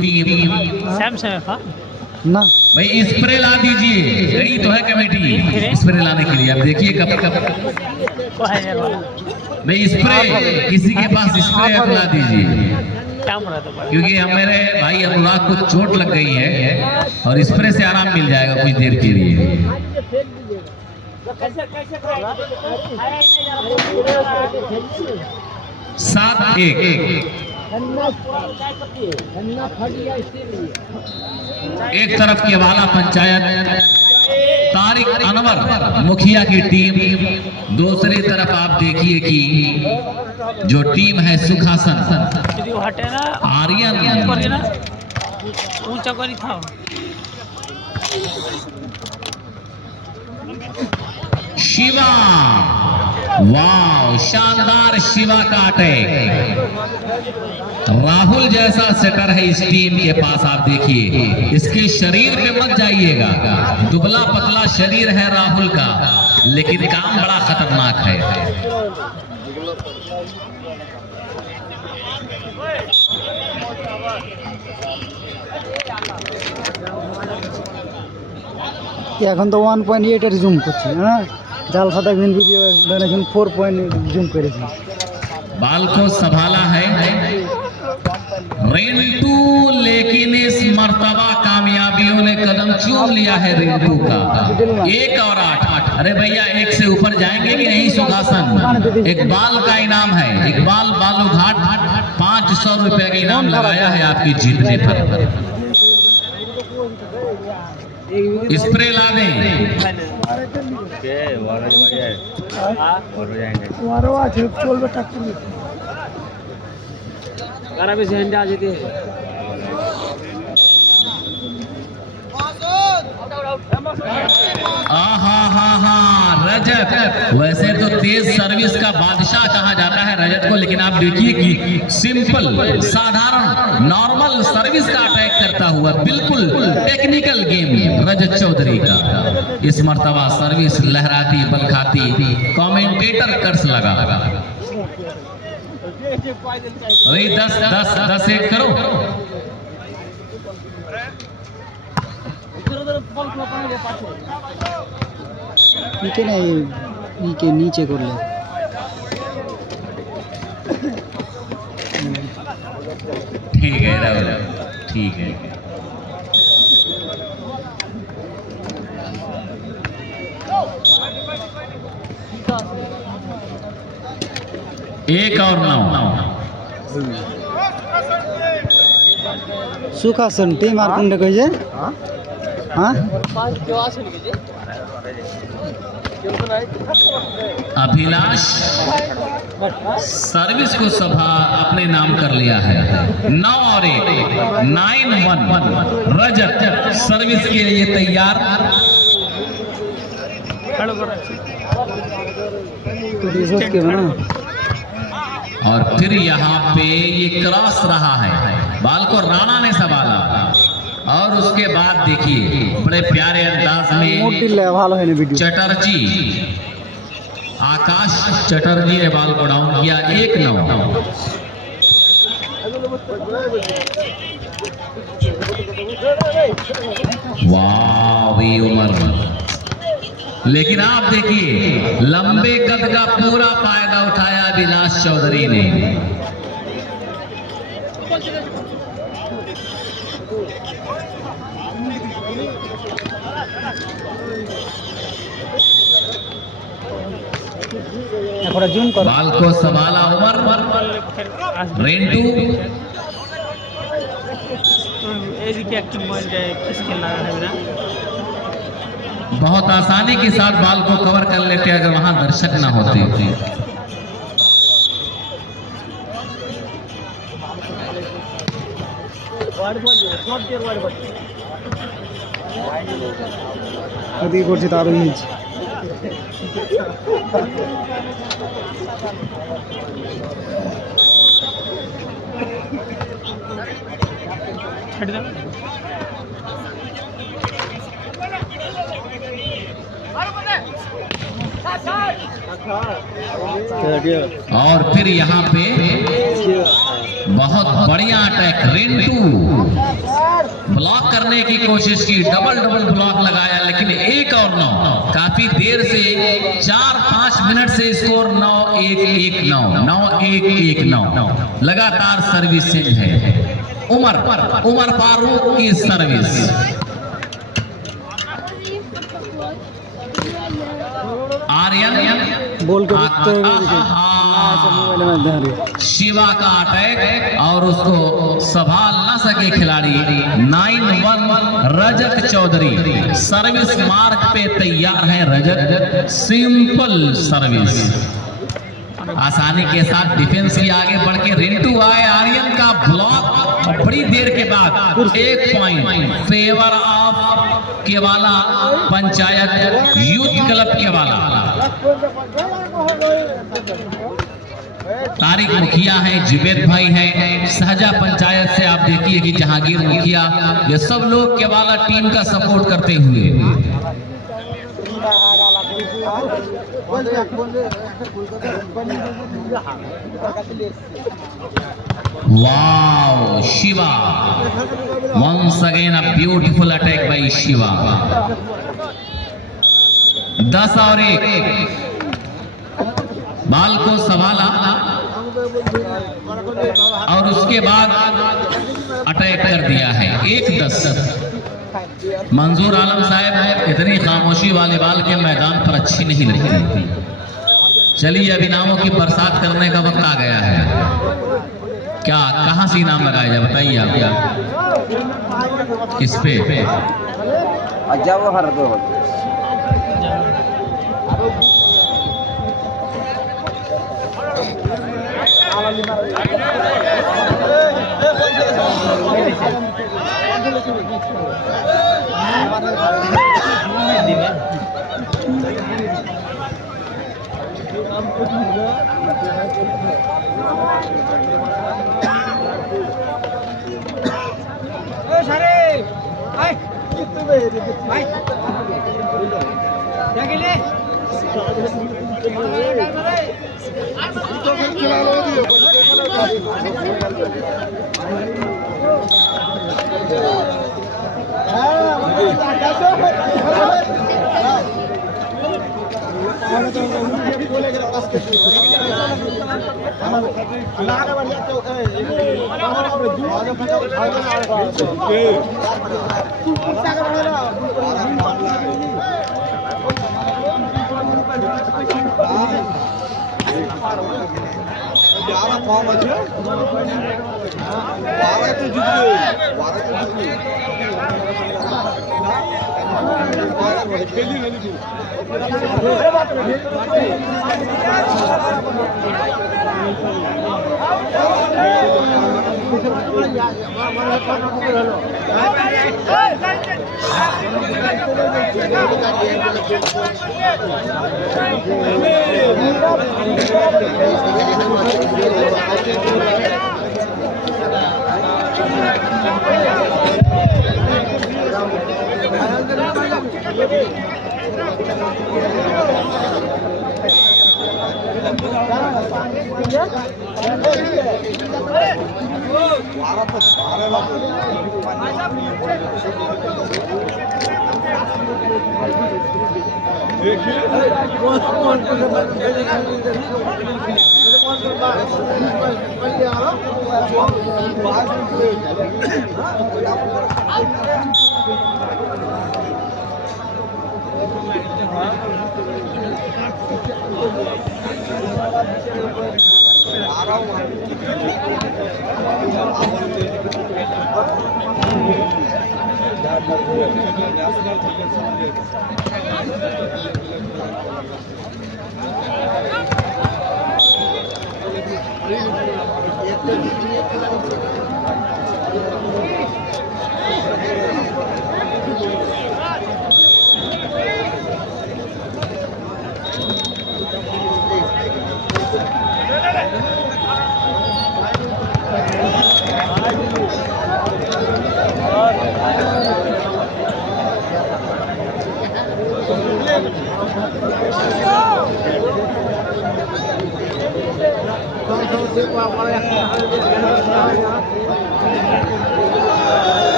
Team ना भाई spray ला दीजिए, गई तो है कमेटी स्प्रे लाने के लिए। अब देखिए कब भाई स्प्रे, किसी के पास स्प्रे आप ला दीजिए, क्योंकि हम मेरे भाई अनुराग को चोट लग गई है और स्प्रे से आराम मिल जाएगा कुछ देर के लिए। 7-1 एक तरफ की वाला पंचायत तारिक अनवर मुखिया की टीम, दूसरी तरफ आप देखिए कि जो टीम है सुखासन आर्यन शिवा। वाह, शानदार शिवा का अटैक। राहुल जैसा सेटर है इस टीम के पास, आप देखिए इसके शरीर पे मत जाइएगा, दुबला पतला शरीर है राहुल का, लेकिन काम बड़ा खतरनाक है। এখন তো 1.8 এর জুম করছে, হ্যাঁ জাল সাদা গ্রিন ভিডিও ডোনেশন 4. জুম করেছি। बाल को संभाला है रिंटू, लेकिन इस मर्तबा कामयाबियों ने कदम चूम लिया है रिंटू का। 1 और 8। अरे भैया 1 से ऊपर जाएंगे कि नहीं सुखासन? इकबाल का इनाम है, इकबाल बालूघाट 500 रुपए का इनाम लगाया है आपकी जीतने पर। स्प्रे ला दें। रजत, वैसे तो तेज सर्विस का बादशाह कहा जाता है रजत को, लेकिन आप देखिए कि सिंपल साधारण नॉर्मल सर्विस का अटैक करता हुआ बिल्कुल टेक्निकल गेम रजत चौधरी का। इस मर्तबा सर्विस लहराती बलखाती, कमेंटेटर कर्स लगा। वही 10-1 करो। नीचे नहीं के नीचे कर ले। ठीक है राहुल, ठीक है। एक और 9 सुखासन टीम আর কোনটা কইছে? হ্যাঁ अभिलाष सर्विस को सभा अपने नाम कर लिया है। 9 और 1 9-1 रजत सर्विस के लिए तैयार। और फिर यहाँ पे ये क्रॉस रहा है, बाल को राणा ने संभाला और उसके बाद देखिए बड़े प्यारे अंदाज में चटर्जी, आकाश चटर्जी ने बाल को डाउन किया। 1-9। वाह उमर, लेकिन आप देखिए लंबे कद का पूरा फायदा उठाया अभिलाष चौधरी ने। बाल को संभाला उमर, रेंटू बहुत आसानी के साथ बाल को कवर कर लेते अगर वहां दर्शक ना होते। ওদিকে করছে তার নিচে और फिर यहाँ पे बहुत बढ़िया अटैक रिंटू कोशिश की, डबल ब्लॉक लगाया, लेकिन एक और 9, काफी देर से 4-5 मिनट से स्कोर 9-1-1, 9-1-1-9 लगातार सर्विस चेंज है। उमर फारूक की सर्विस, आर्यन बोल के शिवा का अटैक और उसको संभाल ना सके खिलाड़ी। 9-1 रजत चौधरी सर्विस मार्क पे तैयार है। रजत सिंपल सर्विस, आसानी के साथ डिफेंस भी आगे बढ़ के रिंटू आए, आर्यन का ब्लॉक और बड़ी देर के बाद 1 point favour of Kewala panchayat youth club Kewala. Tariq मुखिया है, जुबेद भाई है, सहजा पंचायत से आप देखिए कि जहांगीर मुखिया, ये सब लोग केवाला टीम का सपोर्ट करते हुए। Wow, Shiva once again a beautiful attack by Shiva. 10 और 1 बाल को संभाला और उसके बाद अटैक कर दिया है। 1-10। मंजूर आलम साहब, इतनी खामोशी वाले बाल के मैदान पर अच्छी नहीं लगती। चलिए, अभी नामों की बरसात करने का वक्त आ गया है। क्या कहां से नाम लगाया जाए बताइए आप? क्या इस पे जवाहर दो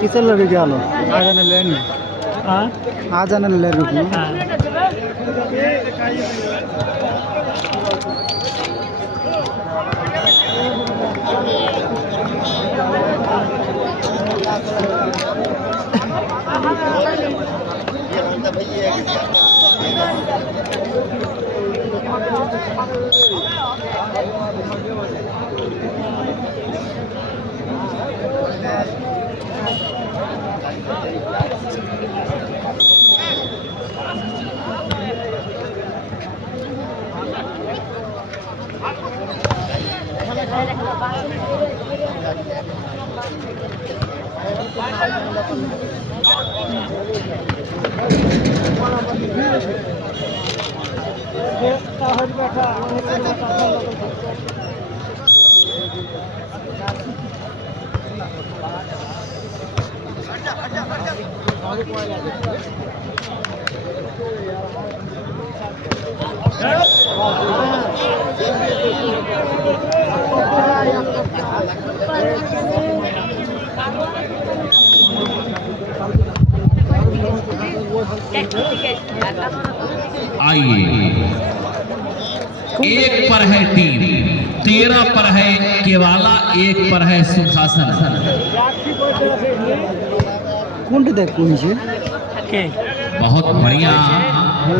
किसर लगे क्या लो आ जाने लेनी आ जाने ले रुकना आइए, एक पर है तीर, 13 पर है केवाला, एक पर है सुखासन। कुंड देख कुंड से बहुत बढ़िया,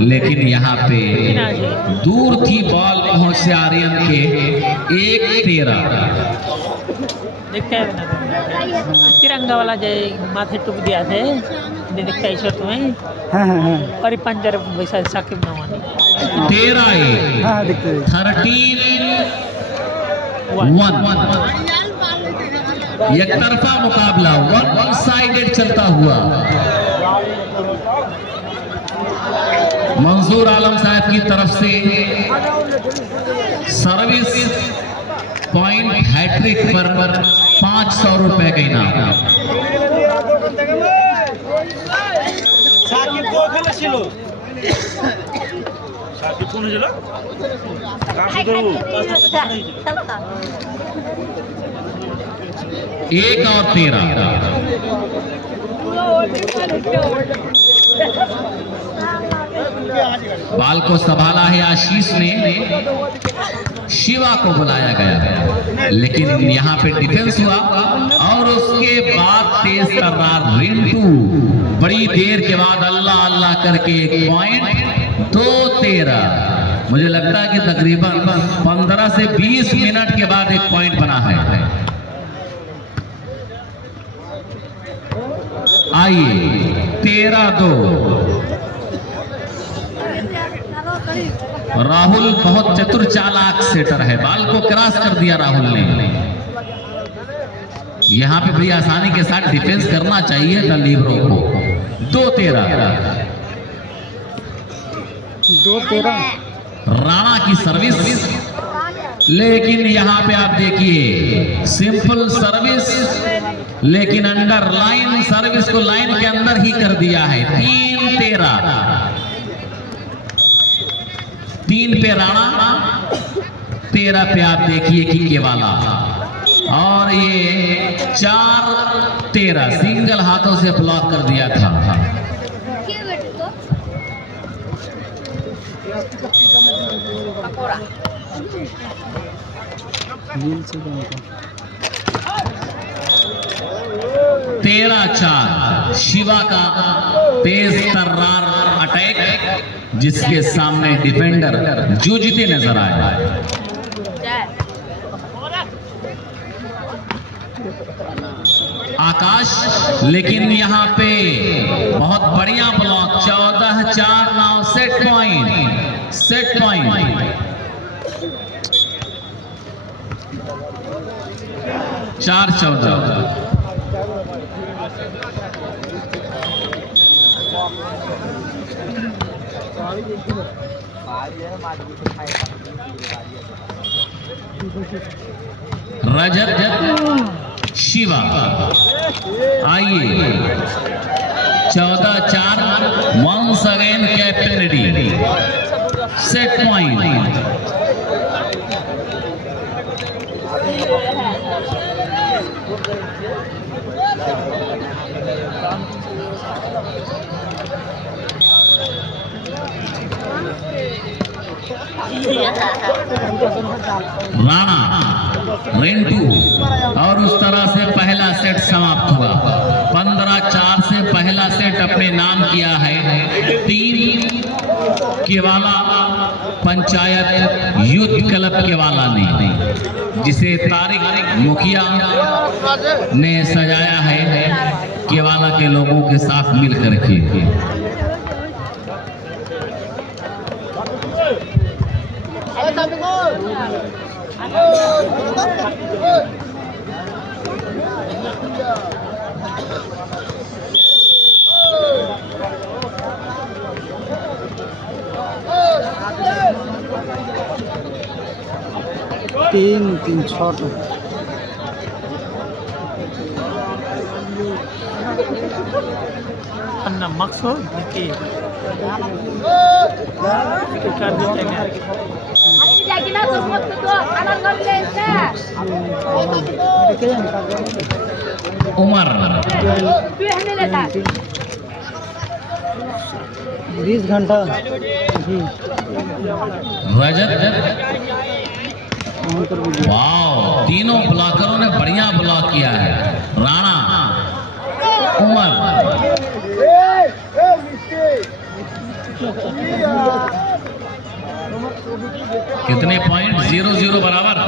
लेकिन यहाँ पे दूर थी बॉल पहुंच से आर्यन के 1-13। देखते हैं तिरंगा वाला जो माथे टूप दिया थे देखता है तुम्हें हाँ और पंजर वैसा साकिब नवानी 13 हाँ दिखते हैं 13-1 एक तरफा मुकाबला, वन साइडेड चलता हुआ। मंसूर आलम साहब की तरफ से सर्विस पॉइंट हैट्रिक पर 500 रुपए का इनाम। एक और 13 बाल को संभाला है आशीष ने, शिवा को बुलाया गया, लेकिन यहाँ पे डिफेंस हुआ और उसके बाद तेज तर्रार रिंटू बड़ी देर के बाद अल्लाह अल्लाह करके एक पॉइंट 2-13। मुझे लगता है कि तकरीबन 15 से 20 मिनट के बाद एक पॉइंट बना है। आइए 13-2। राहुल बहुत चतुर चालाक सेटर है, बाल को क्रॉस कर दिया राहुल ने। यहाँ पे भी आसानी के साथ डिफेंस करना चाहिए था लीबरो को। 2-13 राणा की सर्विस, लेकिन यहाँ पे आप देखिए सिंपल सर्विस, लेकिन अंडर लाइन सर्विस को लाइन के अंदर ही कर दिया है। 3 पे राणा, 13 पे आप देखिए कि केवाला, और ये 4-13 सिंगल हाथों से ब्लॉक कर दिया था। तेरह 4 शिवा का तेज तर्रार अटैक, जिसके सामने डिफेंडर जूझते नजर आए। आकाश, लेकिन यहाँ पे बहुत बढ़िया block. 14-4 now set point 4-14। Rajat Shiva. आइए 14-4 once again captain ready, set point. Rana Rentu, और उस तरह से पहला सेट समाप्त हुआ। 15-4 से पहला सेट अपने नाम किया है टीम केवाला पंचायत यूथ क्लब केवाला ने, जिसे तारिक मुखिया ने सजाया है केवाला के लोगों के साथ मिलकर के। तीन छठ अन्ना मकसद देखिए कर देते हैं। उमर 20 घंटा रजत। वाह, तीनों ब्लॉकरों ने बढ़िया ब्लॉक किया है। राणा, उमर, कितने पॉइंट? 0-0 बराबर।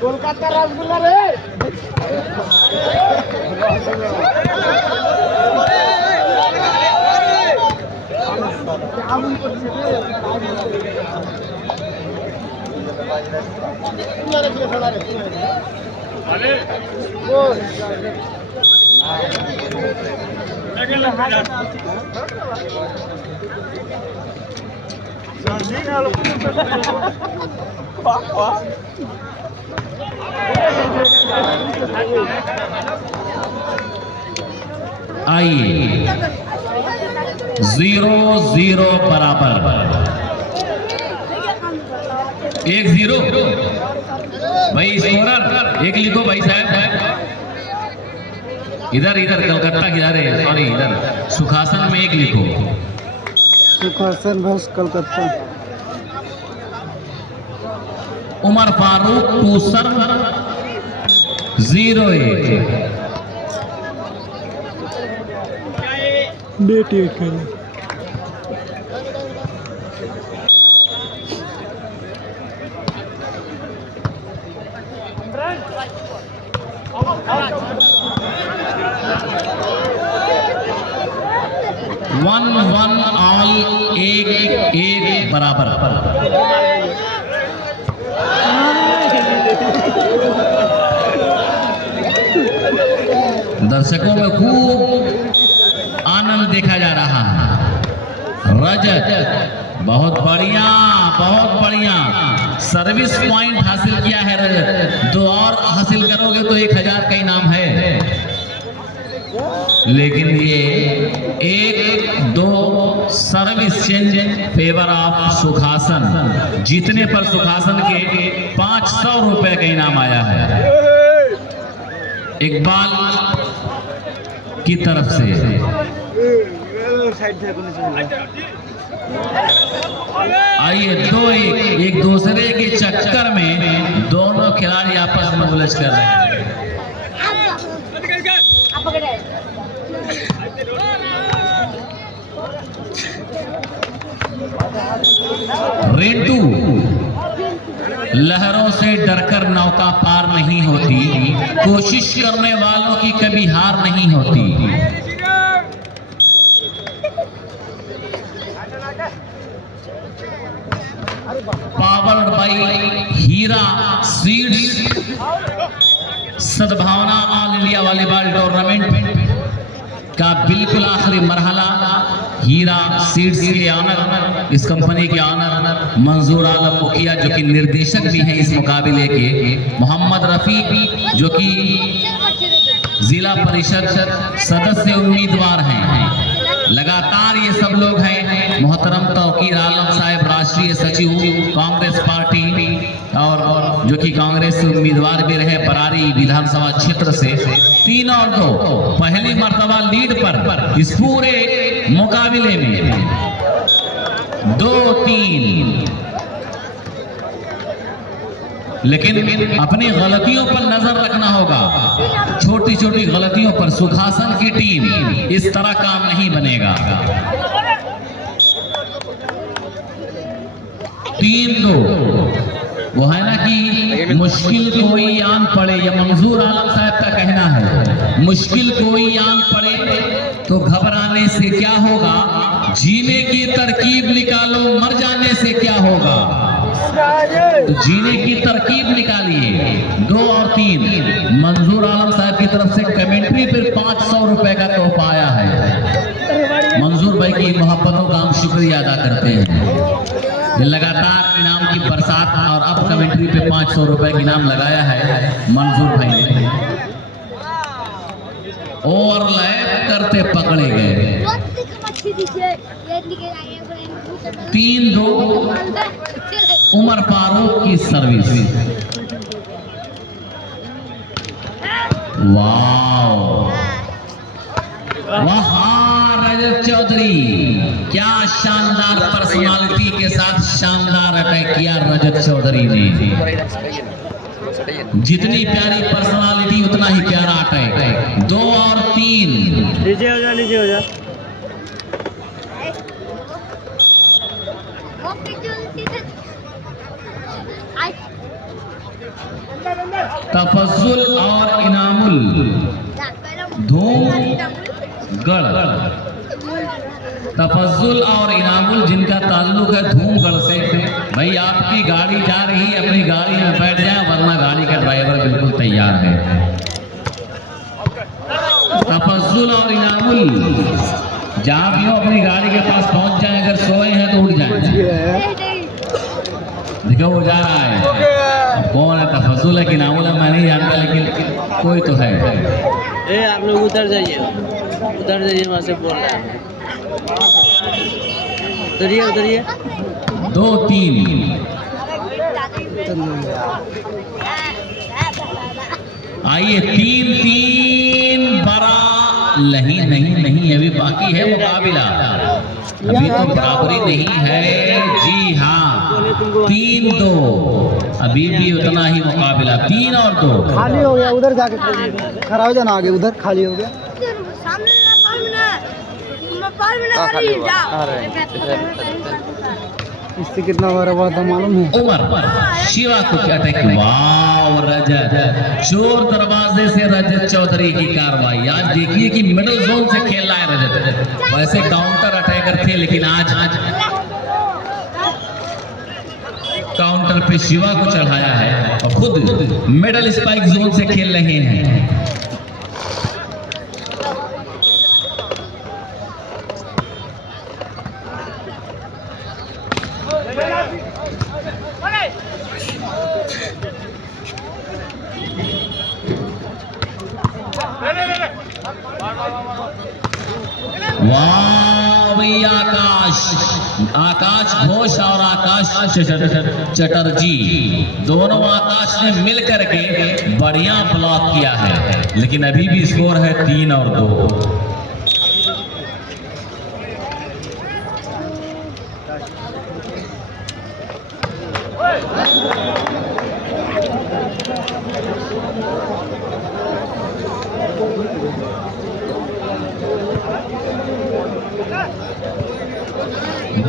कोलकाता रसगुल्ला रे। आइए 0-0 बराबर। 1-0 भाई, स्कोरर 1 लिखो भाई साहब। इधर कलकत्ता किधर है? सॉरी, इधर सुखासन में 1 लिखो। सुखासन बस कलकत्ता। उमर फारूक टूसर 0-1। बेटी खेल 1-1 ऑल, 1-1 बराबर। दर्शकों में खूब आनंद देखा जा रहा है। रजत बहुत बढ़िया, बहुत बढ़िया सर्विस पॉइंट हासिल किया है रजत। 2 और हासिल करोगे तो 1000 का इनाम है, लेकिन ये 1-2 सर्विस चेंज फेवर ऑफ सुखासन, जीतने पर सुखासन के 500 रुपए का इनाम आया है इकबाल की तरफ से। आइए 2-1, एक दूसरे के चक्कर में दोनों खिलाड़ी आपस में उलझ कर रहे हैं। रिंटू, लहरों से डरकर नौका पार नहीं होती, कोशिश करने वालों की कभी हार नहीं होती। पावर्ड बाई हीरा सीड्स, सद्भावना ऑल इंडिया वॉलीबॉल टूर्नामेंट का बिल्कुल आखिरी मरहला हीरा सीड्स के ऑनर, इस कंपनी के ऑनर मंजूर आलम मुखिया जो कि निर्देशक भी हैं इस मुकाबले के, मोहम्मद रफीक जो कि जिला परिषद सदस्य उम्मीदवार हैं, लगातार ये सब लोग हैं, मोहतरम तौकीर आलम साहब राष्ट्रीय सचिव कांग्रेस पार्टी और जो कि कांग्रेस उम्मीदवार भी रहे बरारी विधानसभा क्षेत्र से, 3 और 2 पहली मर्तबा लीड पर इस पूरे मुकाबले में 2-3, लेकिन अपनी गलतियों पर नजर रखना होगा, छोटी छोटी गलतियों पर सुखासन की टीम इस तरह काम नहीं बनेगा। 3-2 वो है ना कि मुश्किल कोई आन पड़े, ये मंजूर आलम साहब का कहना है, मुश्किल कोई आन पड़े तो घबराने से क्या होगा, जीने की तरकीब निकालो, मर जाने से क्या होगा, तो जीने की तरकीब निकालिए। 2 और 3 मंजूर आलम साहब की तरफ से कमेंट्री पर 500 रुपए का तोहफा आया है। मंजूर भाई की मोहब्बतों का हम शुक्रिया अदा करते हैं। लगातार इनाम की बरसात और अब कमेंट्री पे 500 रुपए की इनाम लगाया है मंजूर भाई ने। ओवरलैप करते पकड़े गए। 3-2 उमर फारूक की सर्विस। वाओ वहाँ रजत चौधरी, क्या शानदार पर्सनालिटी के साथ शानदार अटैक किया रजत चौधरी ने। जितनी प्यारी पर्सनालिटी उतना ही प्यारा अटैक। 2 और 3 नीचे हो जा, नीचे हो जा। तफज्जुल और इनामुल धूमगढ़, तफज्जुल और इनामुल जिनका ताल्लुक है धूमगढ़ से, भाई आपकी गाड़ी जा रही है, अपनी गाड़ी में बैठ जाए वरना गाड़ी का ड्राइवर बिल्कुल तैयार है। तफज्जुल और इनामुल जहाँ भी हो अपनी गाड़ी के पास पहुंच जाए, अगर सोए हैं तो उठ जाए। देखो वो जा रहा है, कौन है, तफज्जुल है कि इनामुल है मैं नहीं जानता, लेकिन कोई तो है। आप लोग उधर जाइए, उधर जाइए, वहाँ से बोल रहे हैं। उधरिए उधरिए। 2-3 आइए। 3-3 बड़ा नहीं अभी बाकी है मुकाबला, अभी तो बराबरी नहीं है। जी हाँ 3-2 अभी भी उतना ही मुकाबला। 3 और 2 खाली हो गया, उधर जाके खड़ा हो जाना, आगे उधर खाली हो गया। इससे कितना बार हुआ था मालूम है? उमर शिवा को क्या अटैक। वाह रजत, चोर दरवाजे से रजत चौधरी की कार्रवाई। आज देखिए कि मिडिल जोन से खेल रहा है रजत, वैसे काउंटर अटैकर थे लेकिन आज काउंटर पे शिवा को चढ़ाया है और खुद मिडिल स्पाइक जोन से खेल रहे हैं। वाह भैया आकाश घोष और आकाश चटर्जी, दोनों आकाश ने मिलकर के बढ़िया ब्लॉक किया है, लेकिन अभी भी स्कोर है 3 और 2।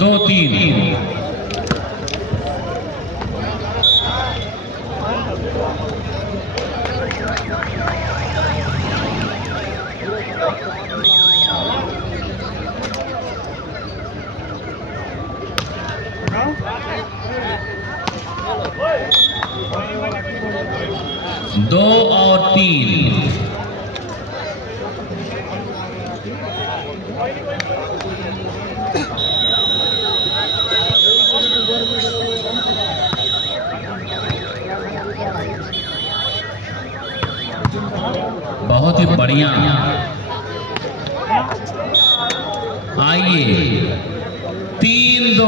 दो तीन दो और 3 बढ़िया। आइए 3-2,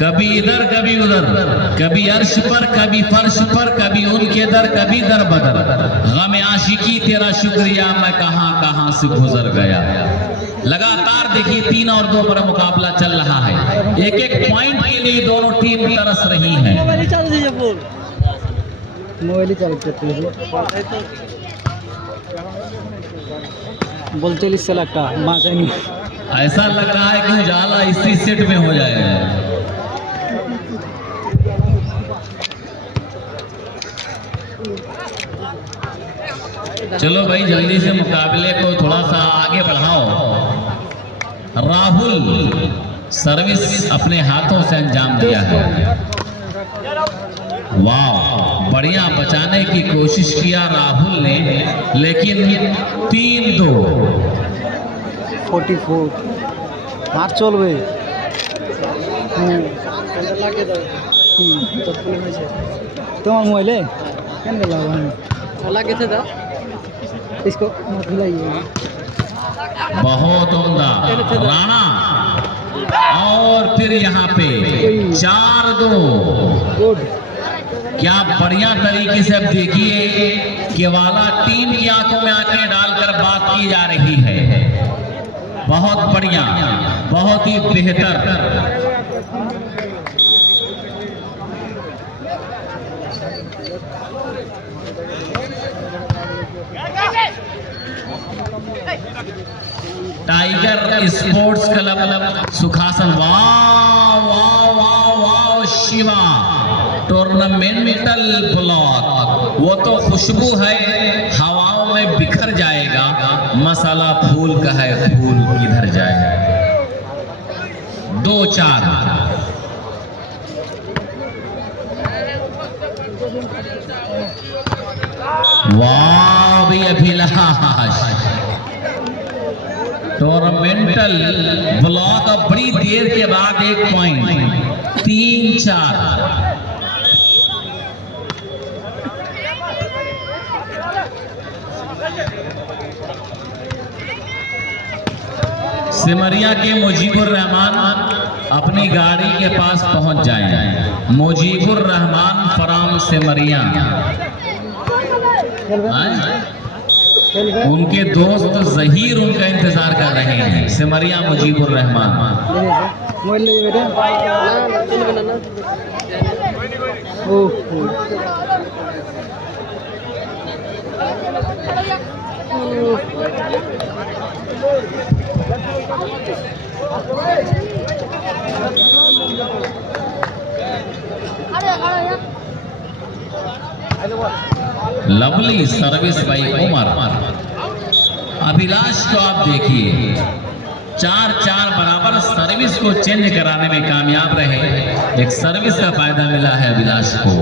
कभी इधर कभी उधर, कभी अर्श पर कभी फर्श पर, कभी उनके दर कभी दर बदर। गम आशिकी तेरा शुक्रिया मैं कहां कहां से गुजर गया। लगातार देखिए 3 और 2 पर मुकाबला चल रहा है। एक एक पॉइंट के लिए दोनों टीम तरस रही है। मोबाइल चालू करते हैं बोलते लिस से लगता माँ नहीं। ऐसा लग रहा है कि उजाला इसी सेट में हो जाएगा। चलो भाई जल्दी से मुकाबले को थोड़ा सा आगे बढ़ाओ। राहुल सर्विस अपने हाथों से अंजाम दिया है। वाह, बढ़िया बचाने की कोशिश किया राहुल ने, लेकिन 3-2। 44 हाथ चलबे তোমার মোবাইলে কেন লাগবে इसको मत हिलाइए। बहुत उम्दा राणा, और फिर यहाँ पे 4-2। गुड, क्या बढ़िया तरीके से अब देखिए केवाला टीम की आंखों में आंखें डालकर बात की जा रही है। बहुत बढ़िया, बहुत ही बेहतर। टाइगर स्पोर्ट्स क्लब सुखासन, वाह वाह वाह वाह शिवा टूर्नामेंटल ब्लॉक। वो तो खुशबू है हवाओं में बिखर जाएगा, मसाला फूल का है फूल किधर जाएगा। 2-4। वाह भी अभिलाष टूर्नामेंटल ब्लॉक। अब बड़ी देर के बाद 1 पॉइंट। 3-4। सिमरिया के मुजीबुर रहमान अपनी गाड़ी के पास पहुंच जाएं। मुजीबुर रहमान फराम सिमरिया। उनके दोस्त जहीर उनका इंतजार कर रहे हैं। सिमरिया मुजीबुर रहमान। मोबाइल ले बेटा। Lovely service by Umar. Abhilash को आप देखिए 4-4 बराबर सर्विस को चेंज कराने में कामयाब रहे। एक सर्विस का फायदा मिला है अभिलाष को।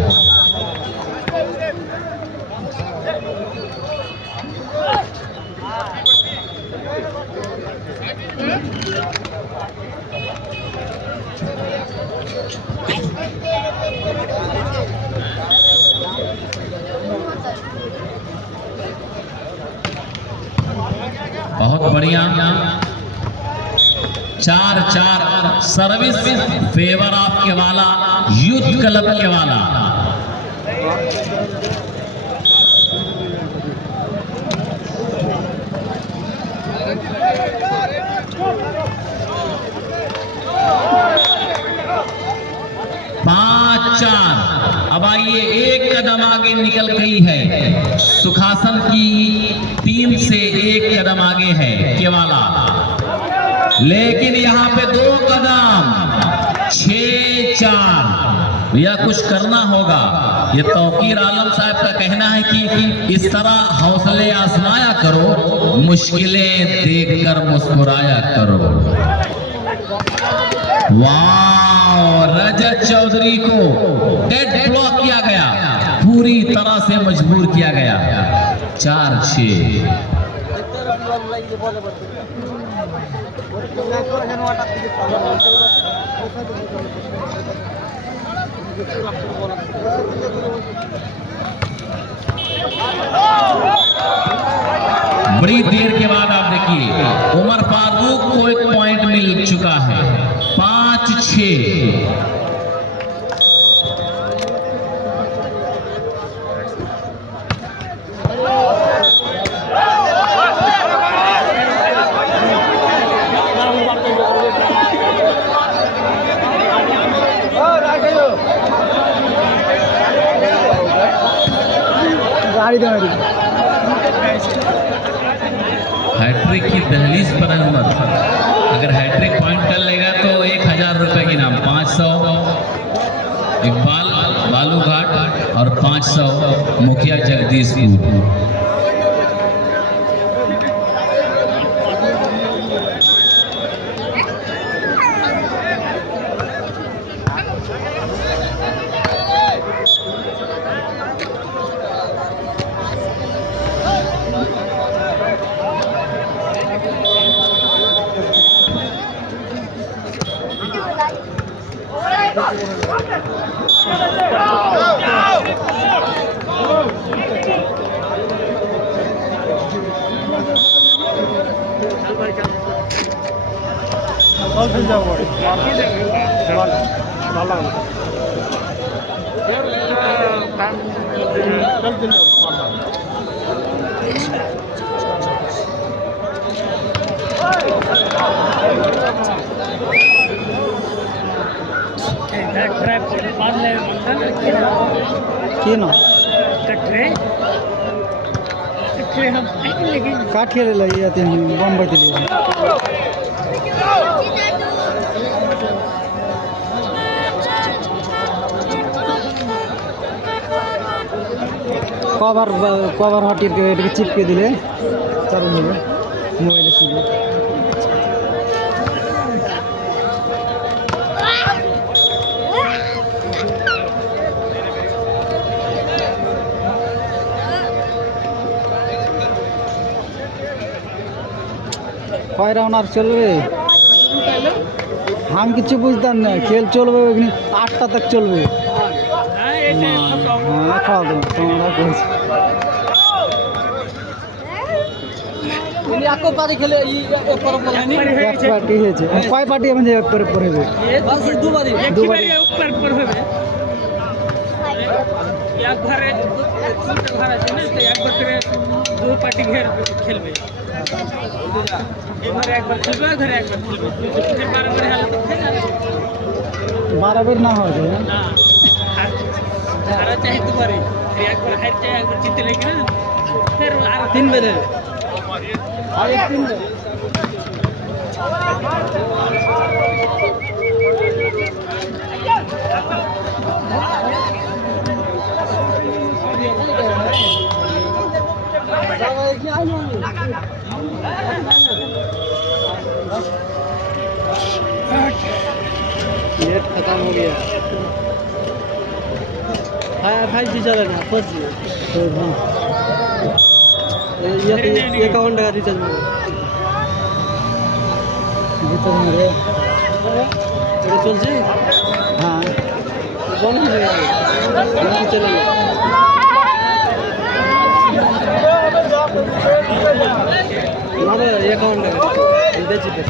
बहुत बढ़िया। 4-4 service favour of Kewala youth club Kewala. अब आइए, एक कदम आगे निकल गई है सुखासन की टीम से, एक कदम आगे है केवाला, लेकिन यहाँ पे 2 कदम। 6-4। यह कुछ करना होगा। ये तौकीर आलम साहब का कहना है कि इस तरह हौसले आजमाया करो, मुश्किलें देखकर मुस्कुराया करो। वाह, रजत चौधरी को डेड ब्लॉक किया गया, पूरी तरह से मजबूर किया गया। 4-6। बड़ी देर के बाद आप देखिए उमर फारूक को एक पॉइंट मिल चुका है। 5-6। गाड़ी दो मेरी। हैट्रिक की दहलीज पर है उमर। अगर हैट्रिक पॉइंट कर लेगा तो 1000 रुपए की नाम, 500 इकबाल बालूघाट और 500 मुखिया जगदीशपुर। काट के ले जाते हैं बम्बई के लिए। कवर हटिए के चिपके दिले चारू मोबाइल से। কয় রাউন্ড আর চলবে? আমি কিছু বুঝতাম না। খেল চলবে 8টা তক চলবে। হ্যাঁ খাওয়া দাও তোমরা কইছি। आपको पारी खेले एक पर এক পার্টি হয়েছে। কয় পার্টি মানে এক করে পড়বে? बस दो बारी एक ही बारी ऊपर पर होबे। एक घरे घर আছে না, তো একবার করে দু পার্টি ঘের খেলবে। ঘরে একবার খেলবে, ঘরে একবার খেলবে। फिर बार-बार हालत तो खेला बराबर ना हो जाए ना। हारा चाहे तुम्हारे एक बार हार चाहे एक बार जीत लेके ना, फिर और 3 बजे और एक 3 बजे नेट खत्म हो गया। हाँ 5G चला ना 4G। ये 51 টাকা রিচার্জ মারো। এটা চলছে? হ্যাঁ বন্ধ হয়ে যাবে। চলে গেল। না 51 টাকা। এটা চিপে।